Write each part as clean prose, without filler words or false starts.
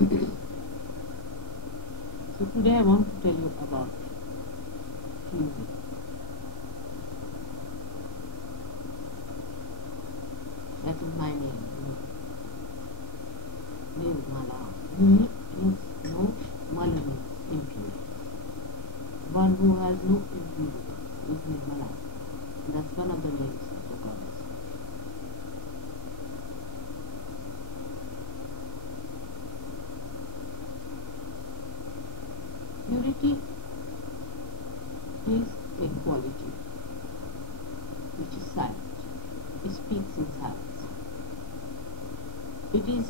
So today I want to tell you about fusion. That is my name, Nirmala. Nir means no, Mala means impurity. One who has no impurity is Nirmala. That's one of the names of the goddess. Purity is a quality which is silent. It speaks in silence. It is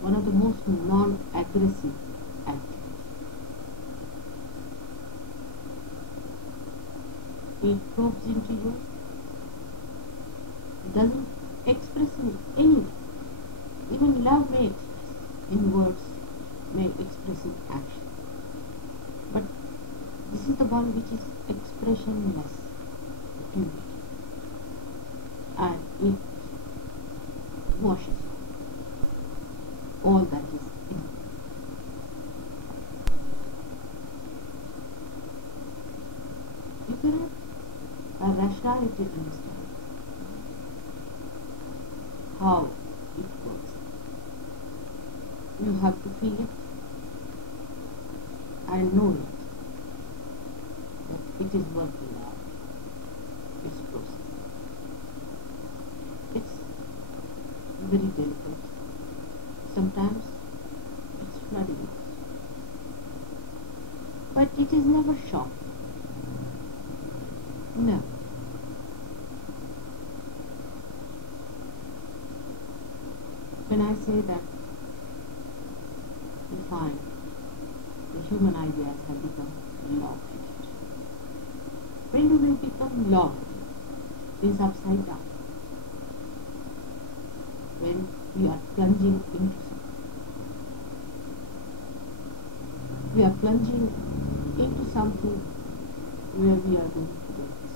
one of the most non-aggressive attributes. It probes into you. It doesn't express in any way. Even love may express in words, may express in action. But this is the one which is expressionless, purity. And it washes all that is in it. You cannot a rationality understand how it works. You have to feel it and know it, that it is working out its process. It's very delicate. Sometimes it's flooding us. But it is never shocking. No. When I say that we find the human ideas have become log-headed. When do they become log-headed? It is upside down. When we are plunging into something. We are plunging into something where we are going to get this.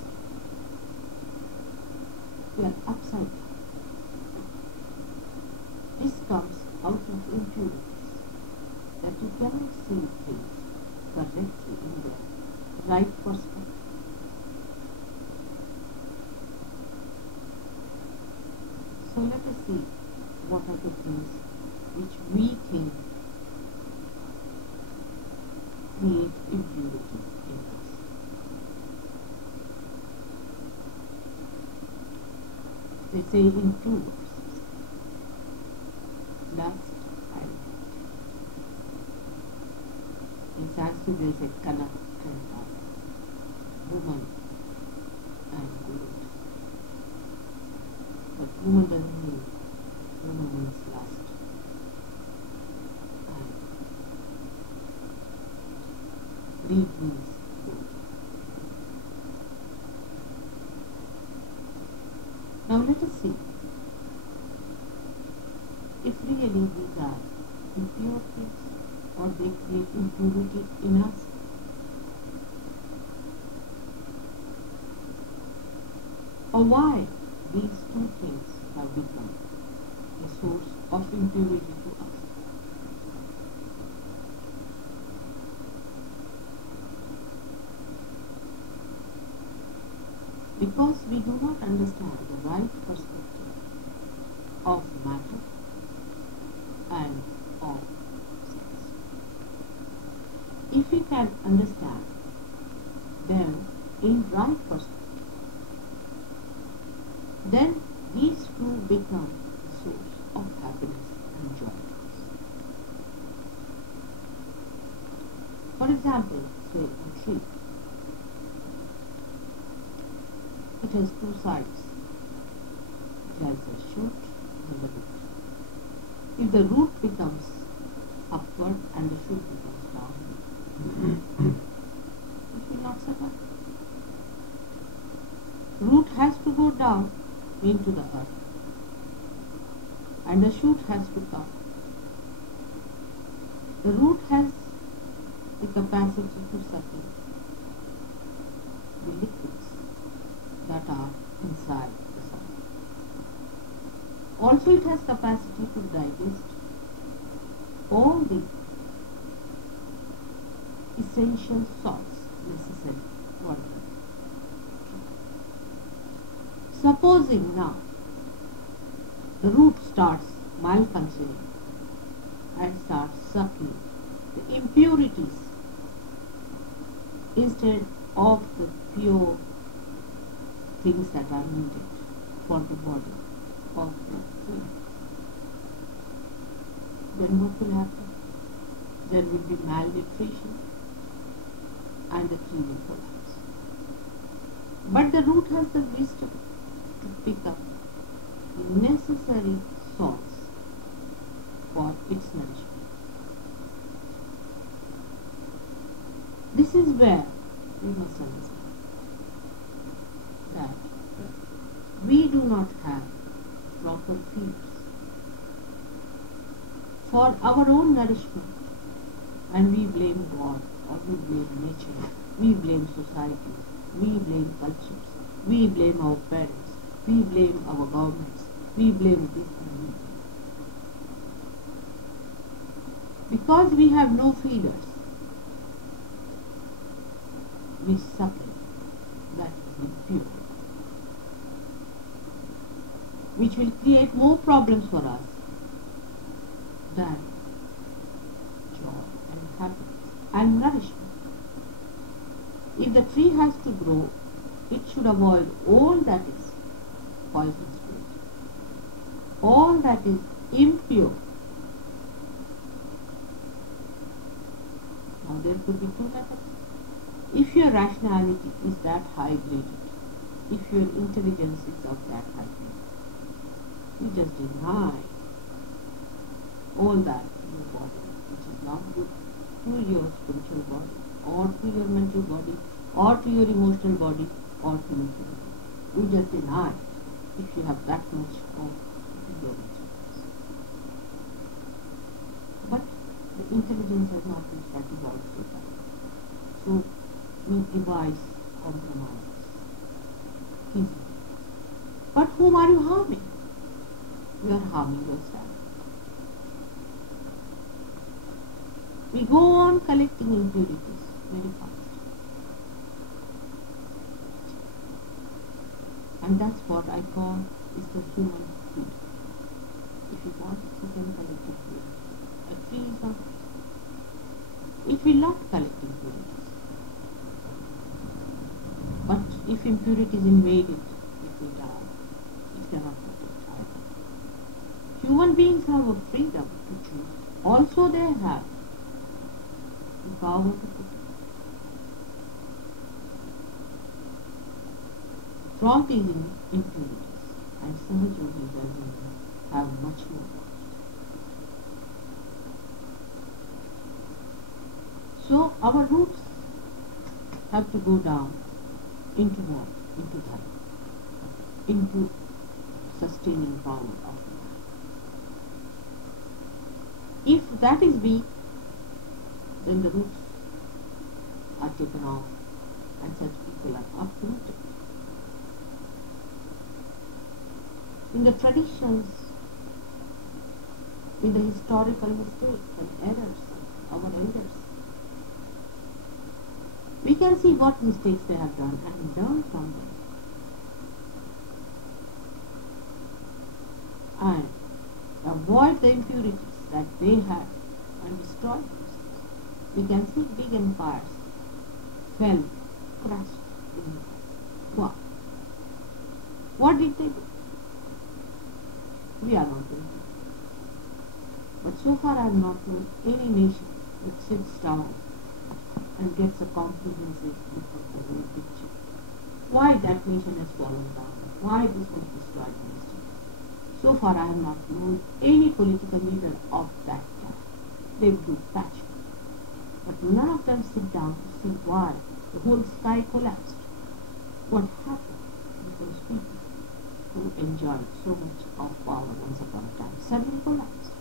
We are upside down. This comes out of impurities, that you cannot see things correctly in their right perspective. So let us see what are the things which we think create impurity in us. They say in two verses, lust and hate. In Sanskrit they say kana and dada, woman and good. But woman doesn't mean, woman means lust. And greed means good. Now let us see if really these are impure things or they create impurity in us. Or why these two things have become a source of impurity to us. Because we do not understand the right perspective of matter and of sex. If we can understand them in right perspective, then these two become a source of happiness and joy. For example, say a tree. It has two sides. It has a shoot and a root. If the root becomes upward and the shoot becomes downward, it will not survive. Root has to go down into the earth and the shoot has to come. The root has the capacity to suck in the liquids that are inside the soil. Also it has capacity to digest all the essential salts necessary for the supposing now the root starts malfunctioning and starts sucking the impurities instead of the pure things that are needed for the body of the tree. Then what will happen? There will be malnutrition and the tree will collapse. But the root has the wisdom to pick up the necessary salts for its nourishment. This is where we must understand that we do not have proper feeders for our own nourishment, and we blame God, or we blame nature, we blame society, we blame cultures, we blame our parents, we blame our governments, we blame this and that. Because we have no feeders, we suck it, that is impure, which will create more problems for us than joy and happiness and nourishment. If the tree has to grow, it should avoid all that is poisonous fruit, all that is impure. Now there could be two levels. If your rationality is that high graded, if your intelligence is of that high grade, you just deny all that in your body, which is not good to your spiritual body, or to your mental body, or to your emotional body, or to your physical body. You just deny it if you have that much of your intelligence. But the intelligence has not reached that evolved so far. So we devise compromises easily. But whom are you harming? You are harming yourself. We go on collecting impurities very fast. And that's what I call is the human food. If you want, you can collect impurities. A tree is not. It will not collect impurities. But if impurities invade it, it will die. It cannot protect either. Human beings have a freedom to choose. Also they have the power to protect. From these impurities, and Sahajogis as you know, have much more knowledge. So our roots have to go down into what? Into that. Into sustaining power of man. If that is weak, then the roots are taken off and such people are uprooted. In the traditions, in the historical mistakes and errors of our elders, we can see what mistakes they have done and learn from them. And avoid the impurities that they had and destroy themselves. We can see big empires fell, crushed in the war. What did they do? We are not doing it. But so far I have not known any nation that sits down and gets a comprehensive look at the whole picture. Why that nation has fallen down, why this was destroyed in history. So far I have not known any political leader of that time. They do patchwork. But none of them sit down to see why the whole sky collapsed. What happened with those people who enjoyed so much of power once upon a time suddenly collapsed.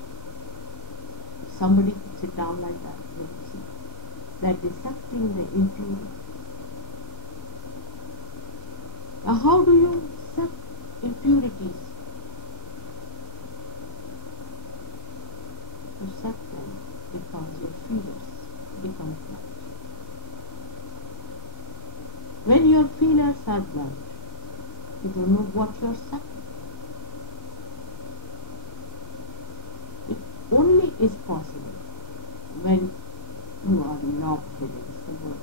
If somebody could sit down like that, they would see that they sucked in the impurity. Now how do you suck impurities? You suck them because your feelers become blunt. When your feelers are blunt, you don't know what you're sucking. It only is possible when you are locked-headed, is the word.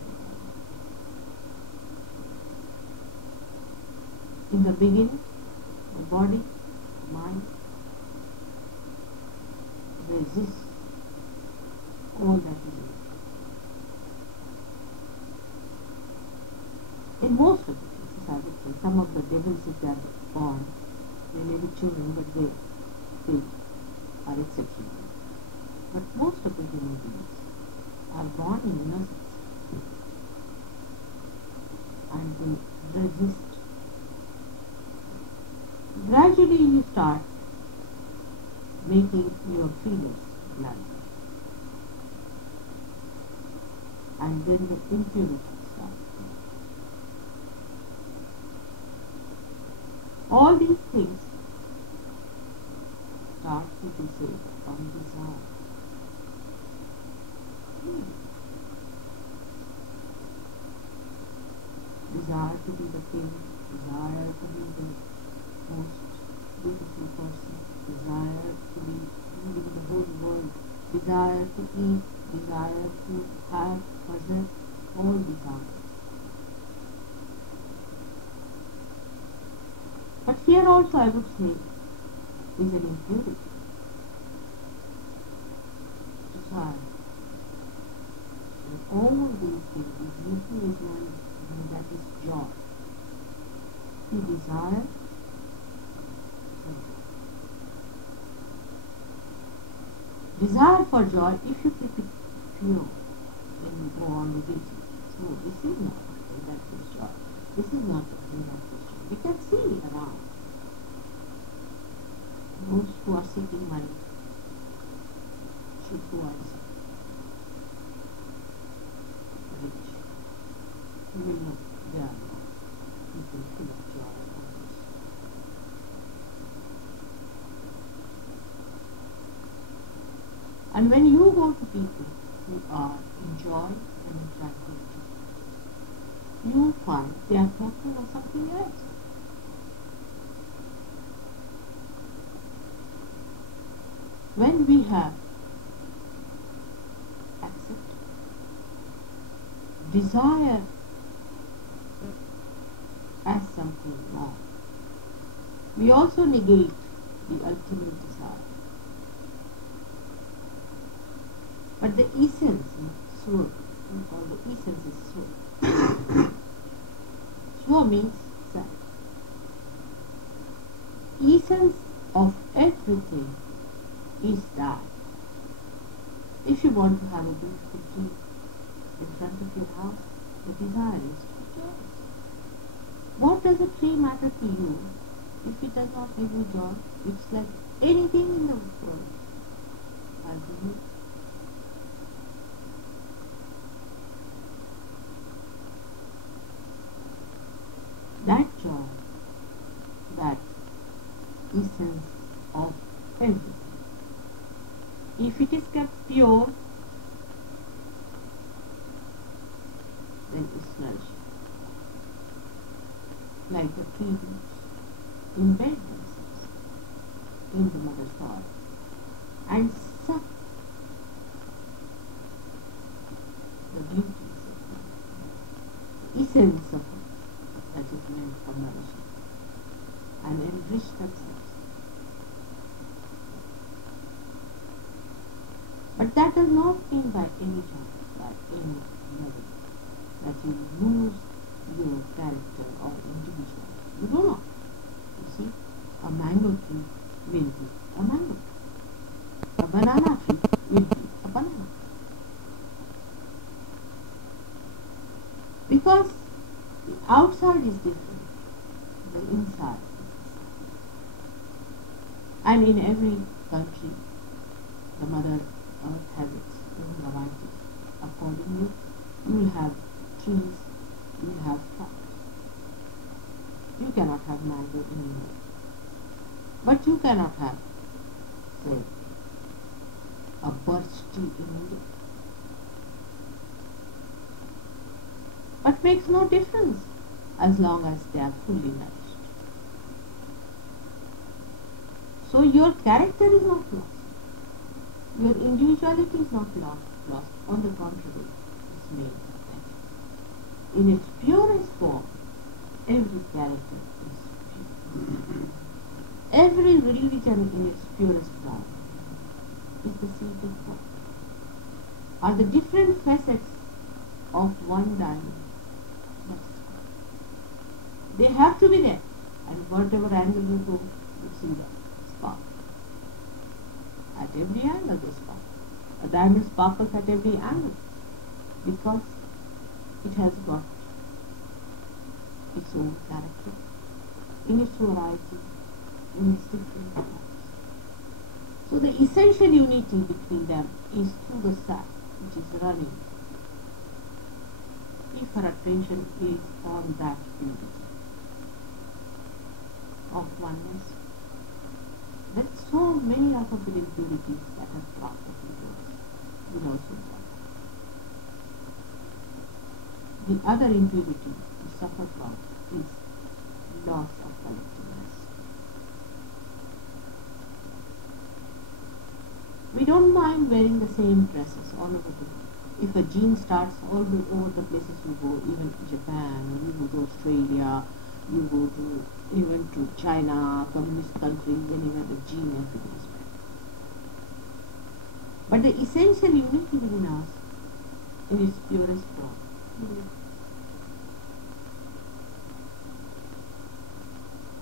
In the beginning, the body, mind resists all that is in most of the cases, I would say. Some of the devils, if they are born, they may be children, but they are exceptional. But most of the human beings are born in innocence and they resist. Gradually you start making your feelings blunt, and then the impurity starts. All these things start, you can say, from desire. Desire to be the king, desire to be the most beautiful person, desire to be ruling the whole world, desire to eat, desire to have, possess, all desire. But here also I would say is an impurity. Desire. And all these things, beauty is one, and that is joy. You desire for joy, if you keep it pure, then you go on with it. So this is not something that gives joy. This is not something that gives joy. We can see around those who are seeking money should go and seek rich. You will know they are not people full of joy and happiness. And when you go to people who are in joy and in tranquility, you find they are talking of something else. When we have accepted desire as something wrong, we also negate the ultimate desire. But the essence is Swa. We call the essence is Swa. Swa means self. Essence of everything is that. If you want to have a beautiful tree in front of your house, the desire is for joy. What does a tree matter to you if it does not give you joy? It's like anything in the world. I believe. That joy, that essence of everything, if it is kept pure, then it's nourishing. Like the tree roots embed themselves in the mother soil and suck the beauties of the essence of it that is meant for nourishment and enrich themselves. But that does not mean by any chance, by any level, that you lose your character or individuality. You do not. You see, a mango tree will be a mango tree. A banana tree will be a banana tree. Because the outside is different, the inside is the same. And in every country, the mother earth has its own varieties. Accordingly, you will have trees, you will have flowers. You cannot have mango anywhere. But you cannot have, say, a birch tree in India. But makes no difference as long as they are fully nourished. So your character is not lost. Your individuality is not lost. On the contrary, it's made better. In its purest form, every character is pure. Every religion in its purest form is the seed of God. Are the different facets of one diamond. They have to be there, and whatever angle you go, you see that spark. At every angle they spark. A diamond sparkles at every angle because it has got its own character in its variety, in its different forms. So the essential unity between them is through the sap which is running. If our attention is on that unity of oneness, then so many other impurities that have dropped into us will also drop. The other impurity we suffer from is loss of collectiveness. We don't mind wearing the same dresses all over the world. If a jean starts all over the places you go, even Japan, or you go to Australia, you go to even to China, communist countries, anywhere the jean everything is wearing. But the essential unity within us, in its purest form,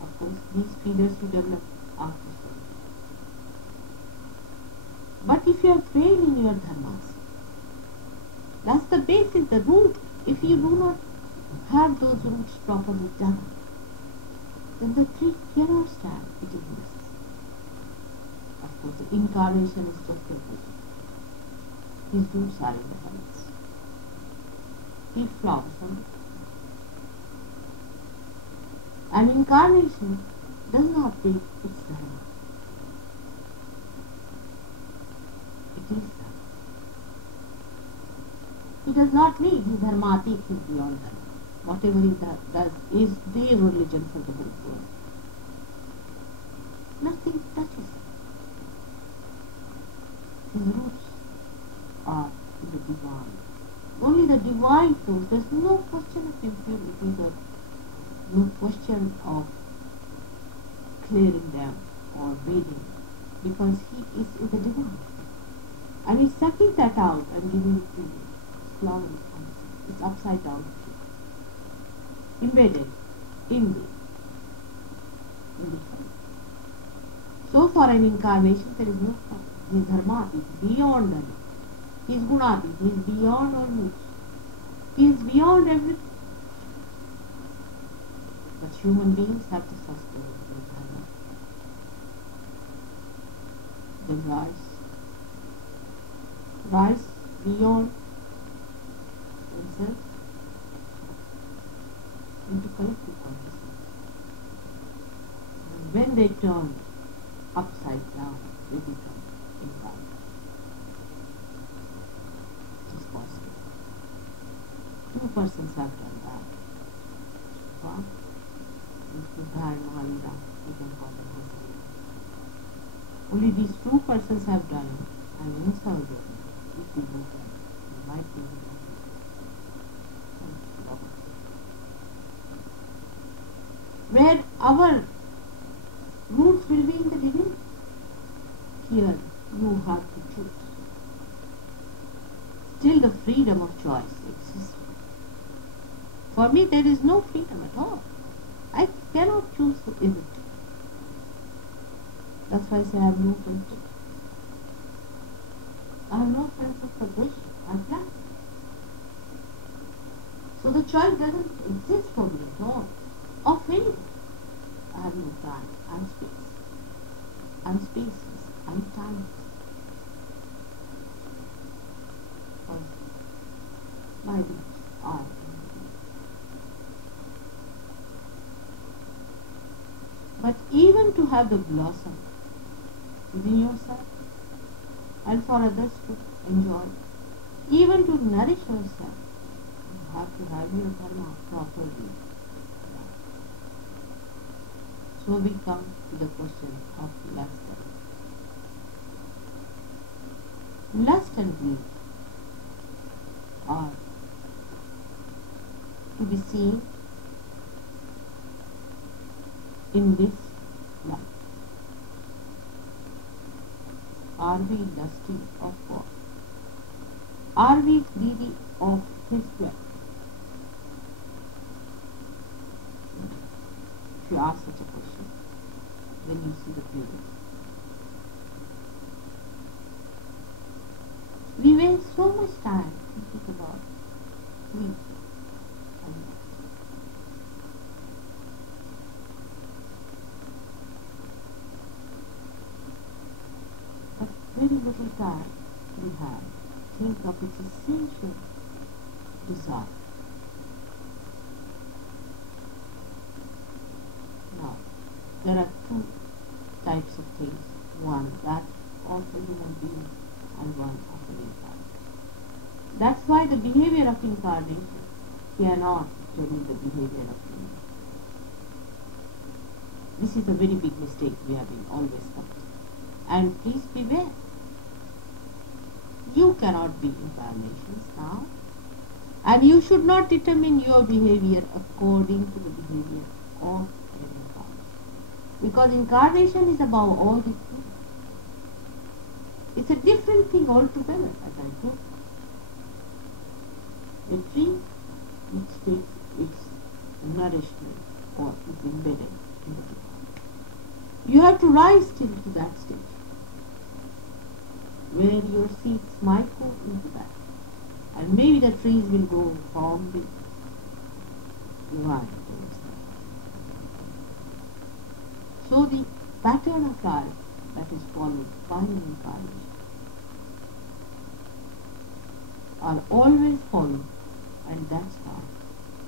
of course, these feeders you develop artificially. But if you have faith in your dharmas, that's the basis, the root. If you do not have those roots properly done, then the tree cannot stand. It is necessary. Of course, the incarnation is just a vision. His roots are in the heavens. He flowers on the and incarnation does not take its dharma. It is dharma. He does not need his dharmatik, his beyond dharma. Whatever he does is the religion for the whole world. Nothing touches him. His roots are in the divine. Only the divine flows. There is no question of impurities or no question of clearing them or bathing, because he is in the divine. And he's sucking that out and giving it to you. Flowering on it. It's upside down. Embedded in the heart. So for an incarnation there is no problem. He is dharma, he is beyond dharma. He is gunati, he is beyond all moods. He is beyond everything. But human beings have to sustain their dharma. They rise beyond themselves into collective consciousness. And when they turn upside down, they become incarnate. It is possible. 2 persons have done that. One is Buddha and Mahalira. We can call them Mahalira. Only these 2 persons have done it, and in Saudi, if we do that, we might be able to do it. Where our roots will be in the divinity. Here you have to choose. Still the freedom of choice exists. For me there is no freedom at all. I cannot choose it. That's why I say I have no sense. I have no sense of salvation. I plan. So the choice doesn't exist for me at all. Of anything. I have no time. I'm space. I'm spaceless. I'm timeless. Because my roots are in the deep. But even to have the blossom within yourself, and for others to enjoy. Even to nourish yourself, you have to have your dharma properly. So we come to the question of lust and greed. Lust and greed are to be seen in this life. Are we lusty of God? Are we greedy of His wealth? If you ask such a question, then you see the purity. We waste so much time thinking about greed and lust. But very little time we have to think of its essential desire. Now, there are two types of things. One, that of a human being, and one of an incarnate. That's why the behavior of incarnation cannot determine the behavior of human. This is a very big mistake we have been always committing. And please beware. You cannot be incarnations now. And you should not determine your behavior according to the behavior of an incarnation. Because incarnation is above all these things. It's a different thing altogether, as I told you. A tree which takes its nourishment or is embedded in the ground. You have to rise till to that stage where your seeds might go into that. And maybe the trees will go from the divine towards that. So the pattern of life that is followed by an incarnation are always followed, and that's how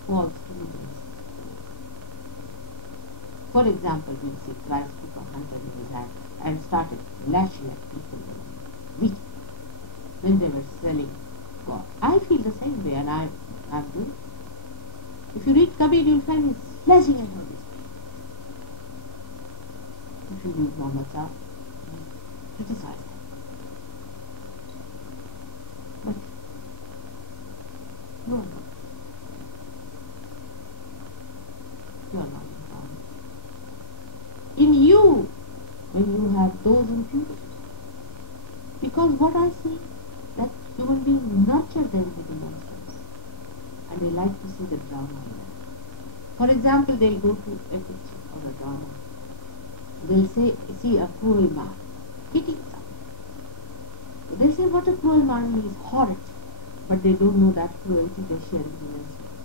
false religions. For example, we see Christ took a hunter in his hand and started lashing at people when they were selling God. I feel the same way, and I'm doing it. If you read Kabir, you'll find he's slashing at all these people. If you read Muhammad Shah, he criticizes them. But you are not. You are not incarnate. In you, when you have those impurities, because what I see, that human beings nurture them within themselves, and they like to see the drama in them. For example, they'll go to a picture or a drama. They'll see a cruel man hitting someone. They'll say, what a cruel man, he is horrid. But they don't know that cruelty they share within themselves.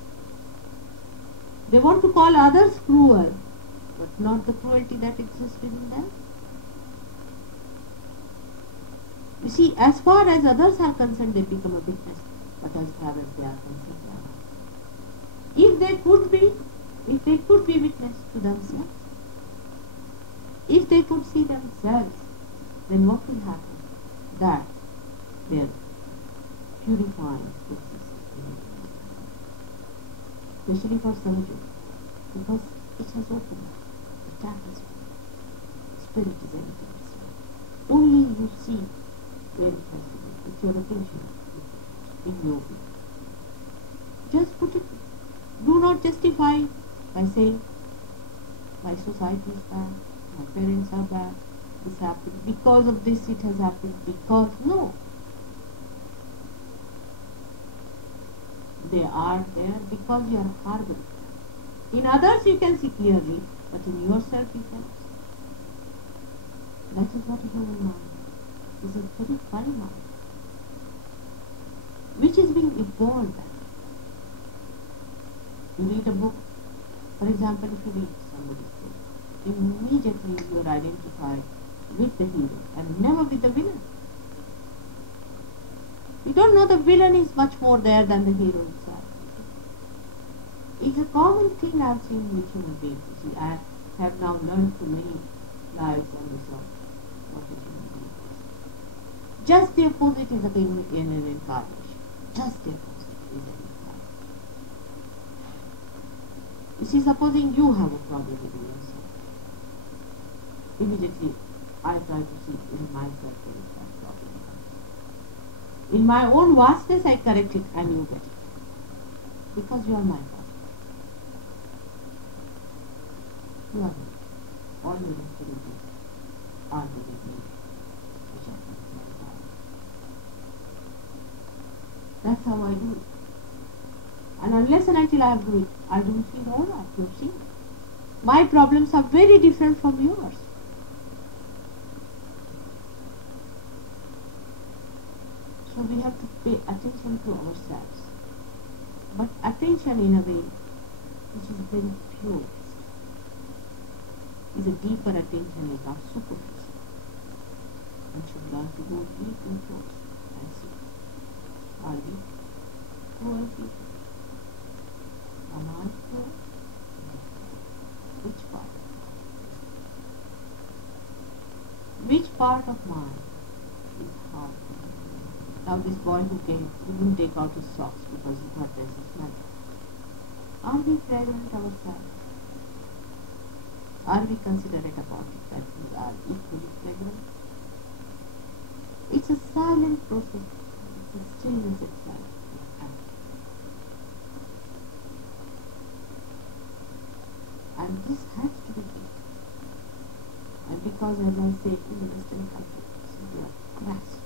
They want to call others cruel, but not the cruelty that exists within them. You see, as far as others are concerned, they become a witness, but as far as they are concerned, they are not. If they could be witness to themselves, if they could see themselves, then what will happen? That their purifying process, especially for Samajut, because it has opened up, the tap has opened. Spirit is everything. Only you see where it has to be. It's your attention in yoga. Just put it. Do not justify by saying, my society is bad, my parents are bad, this happened, because of this it has happened, because, no. They are there because you are harboring them. In others you can see clearly, but in yourself you cannot see. That is what a human mind is, a very fine mind, which is being evolved. You read a book, for example, if you read somebody's book, immediately you are identified with the hero and never with the villain. You don't know the villain is much more there than the hero itself. It's a common thing I've seen with human beings. You see, I have now learned through many lives on this earth what a human being is. Just the opposite is an incarnation. Just the opposite is an incarnation. You see, supposing you have a problem with yourself, immediately I try to see in myself where is that problem. In my own vastness, I correct it and you get it. Because you are my God. You are me. All your activities are within me, which I can my God. That's how I do it. And unless and until I do it, I don't feel all that you've seen. My problems are very different from yours. So we have to pay attention to ourselves. But attention in a way which is very pure. Is a deeper attention, is not superficial. One should learn to go deep and close and see. Are we poor people? Am I poor? Which part? Which part of mine is hard? Now this boy who came, he didn't take out his socks because he thought there's a smell. Are we fragrant ourselves? Are we considerate about it that we are equally fragrant? It's a silent process. It's a stillness itself. And this has to be it. And because, as I say, in the Western countries, we are crashed.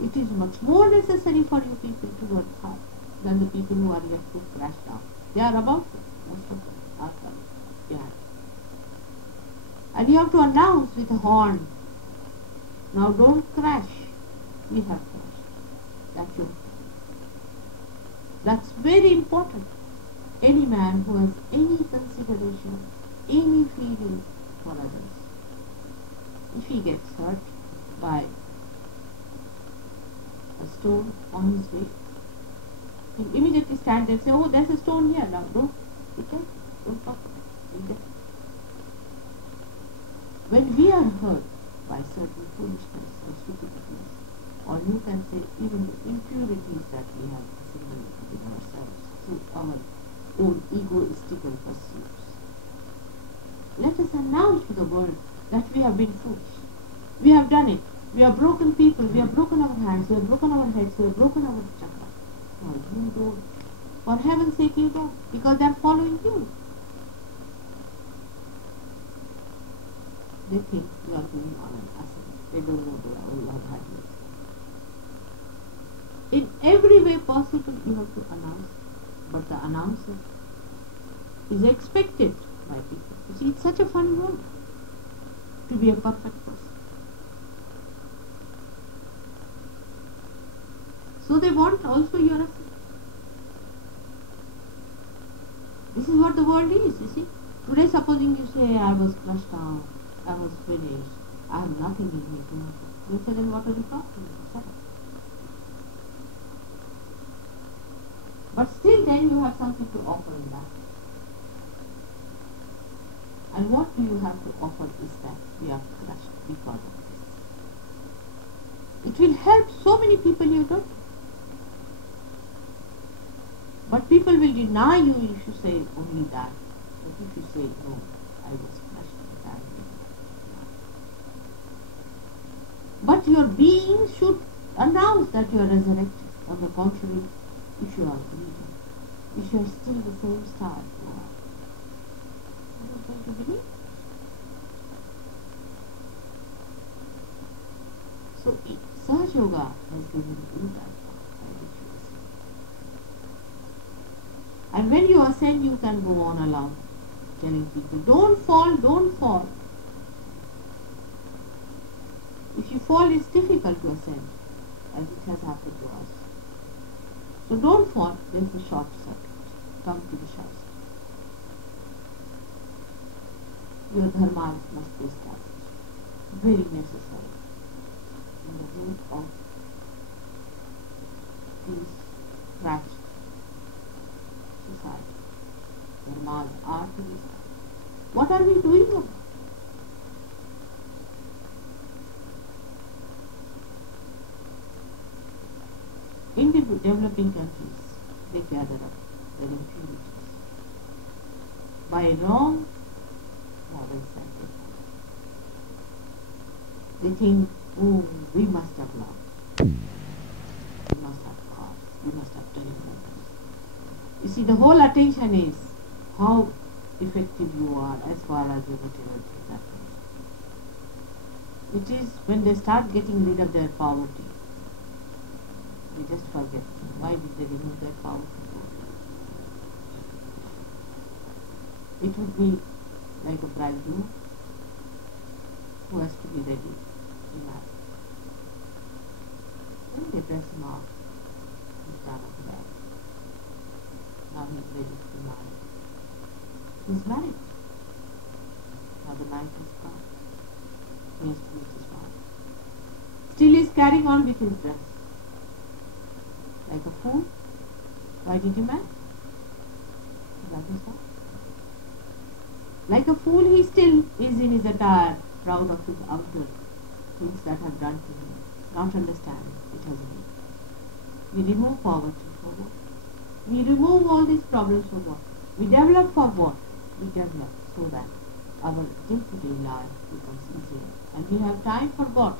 It is much more necessary for you people to work hard than the people who are yet to crash down. They are about to. Most of them are coming behind. And you have to announce with a horn, now don't crash. We have crashed. That's your fault. That's very important. Any man who has any consideration, any feeling for others, if he gets hurt by a stone on his way, he immediately stand there and say, oh, there's a stone here, now don't talk about it. When we are hurt by certain foolishness or stupidities, or you can say even the impurities that we have assimilated in ourselves through our own egoistical pursuits, let us announce to the world that we have been foolish. We have done it. We have broken people. We have broken our hands. We have broken our heads. We have broken our chakra. No, you don't. For heaven's sake, you don't. Because they are following you. They think you are going on an ascent. They don't know they are all had mercy. In every way possible, you have to announce. But the announcer is expected by people. You see, it's such a fun work to be a perfect person. So they want also your assent. This is what the world is, you see. Today, supposing you say, I was crushed down, I was finished, I have nothing in me to offer. You say, then what are you talking about? But still then you have something to offer in that. And what do you have to offer is that we are crushed because of this. It will help so many people you don't. But people will deny you if you say only that. But if you say, no, I was crushed and I will. But your being should announce that you are resurrected. On the contrary, if you are breathing, if you are still the same star you are you going to believe? So Sahaja Yoga has given you that path by which you ascend. And when you ascend, you can go on along, telling people, don't fall, don't fall. If you fall, it's difficult to ascend, as it has happened to us. So don't fall, there's a short circuit. Come to the short circuit. Your dharma must be established. Very necessary in the root of these crashed society. Dharmas are to be established. What are we doing about it? developing countries, they gather up their impurities by wrong models that they follow. They think, oh, we must have love, we must have cause, we must have deliverance. You see, the whole attention is how effective you are as far as your material things are concerned. It is when they start getting rid of their poverty, they just forget why did they remove their poverty. It would be like a bridegroom who has to be ready to marry. Then they dress him up, he's done up well. Now he's ready to be married. He's married. Now the night has come. He has to meet his wife. Still he's carrying on with his dress. Like a fool. Why did you marry? That is all. Like a fool he still is in his attire, proud of his outer things that have done to him, not understanding it has been. We remove poverty for what? We remove all these problems for what? We develop for what? We develop so that our day-to-day life becomes easier. And we have time for what?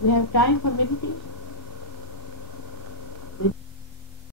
We have time for meditation.